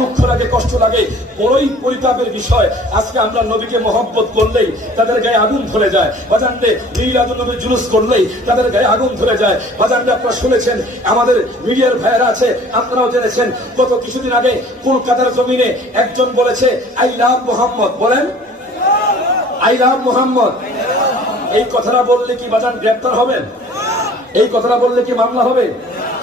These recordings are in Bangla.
দুঃখ লাগে, কষ্ট লাগে, বড়ই পরিতাপের বিষয়। আজকে আমরা নবীকে মহব্বত করলেই তাদের গায়ে আগুন ধরে যায়। বাজানরে মিলাদুন নবী জুলুস করলেই তাদের গায়ে আগুন ধরে যায়। বাজানরে আপনারা শুনেছেন, আমাদের মিডিয়ার ভাইয়েরা আছে, আপনারাও জেনেছেন, গত কিছুদিন আগে কলকাতার জমিনে একজন বলেছে আই লাভ মোহাম্মদ। বলেন আই লাভ মোহাম্মদ। এই কথাটা বললে কি বাজান গ্রেপ্তার হবেন? এই কথাটা বললে কি মামলা হবে?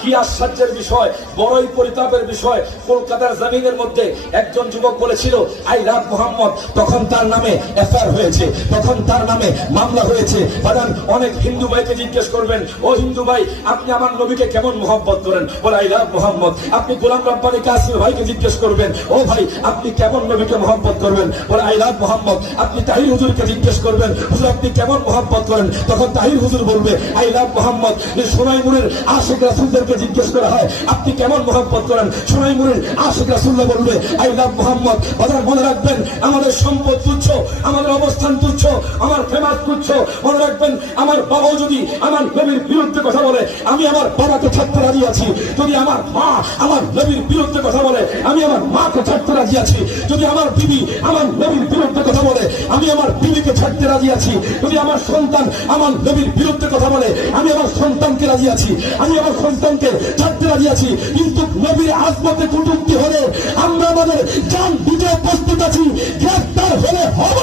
কি আশ্চর্যের বিষয়, বড়ই পরিতাপের বিষয়। কলকাতার জমিনের মধ্যে একজন যুবক বলেছিল আই লাভ মোহাম্মদ, তখন তার নামে এফআইআর হয়েছে, তখন তার নামে মামলা হয়েছে। বাজান অনেক হিন্দু ভাইকে জিজ্ঞেস করবেন, ও হিন্দু ভাই আপনি আমার নবীকে কেমন মহব্বত করেন? বলে আই লাভ মোহাম্মদ। আপনি গোলাম রব্বানী কাসিম ভাইকে জিজ্ঞেস করবেন, ও ভাই আপনি কেমন নবীকে মহব্বত করবেন? বলে আই লাভ মোহাম্মদ। আপনি তাহির হুজুরকে জিজ্ঞেস করবেন, হুজুর আপনি কেমন মহব্বত করেন? তখন তাহির হুজুর বলবে আই লাভ মোহাম্মদ। সোনাইমুরের আশিক রাসূলদেরকে জিজ্ঞেস করা হয় আপনি কেমন মহব্বত করেন? সোনাইমুরের আশিক রাসূলরা বলবে আই লাভ মোহাম্মদ। বাজার মনে রাখবেন, আমাদের সম্পদ তুচ্ছ, আমাদের অবস্থান তুচ্ছ, আমার ফেমাস তুচ্ছ। মনে রাখবেন, আমার বাবাও যদি আমার নবীর বিরুদ্ধে কথা বলে আমি আমার বাবাকে ছাড়তে রাজি আছি। যদি আমার মা আমার নবীর বিরুদ্ধে কথা বলে আমি আমার মাকে ছাড়তে রাজি আছি। যদি আমার বিবি আমার নবীর বিরুদ্ধে কথা বলে আমি আমার বিবিকে ছাড়তে রাজি আছি। যদি আমার সন্তান আমার নবীর বিরুদ্ধে কথা বলে আমি আমার সন্তানকে রাজি আছি, আমি আমার সন্তানকে ছাড়তে রাজি আছি। কিন্তু নবীর আজমতে কটূক্তি হলে আমরা আমাদের জান দিতে প্রস্তুত আছি। গ্রেফতার হলে হব,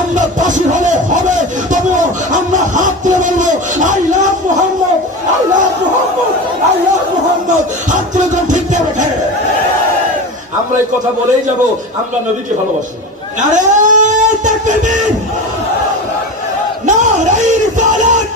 আমরা ফাঁসি হলে হবে, তবুও আমরা হাত তুলে বলবো I love Mohammad, I love Mohammad, I love Mohammad. হাত তুলে দেন, ঠিক রেখে আমরা এই কথা বলেই যাব, আমরা নবীকে ভালোবাসি। নারে তাকবীর, নারে রিসালাত।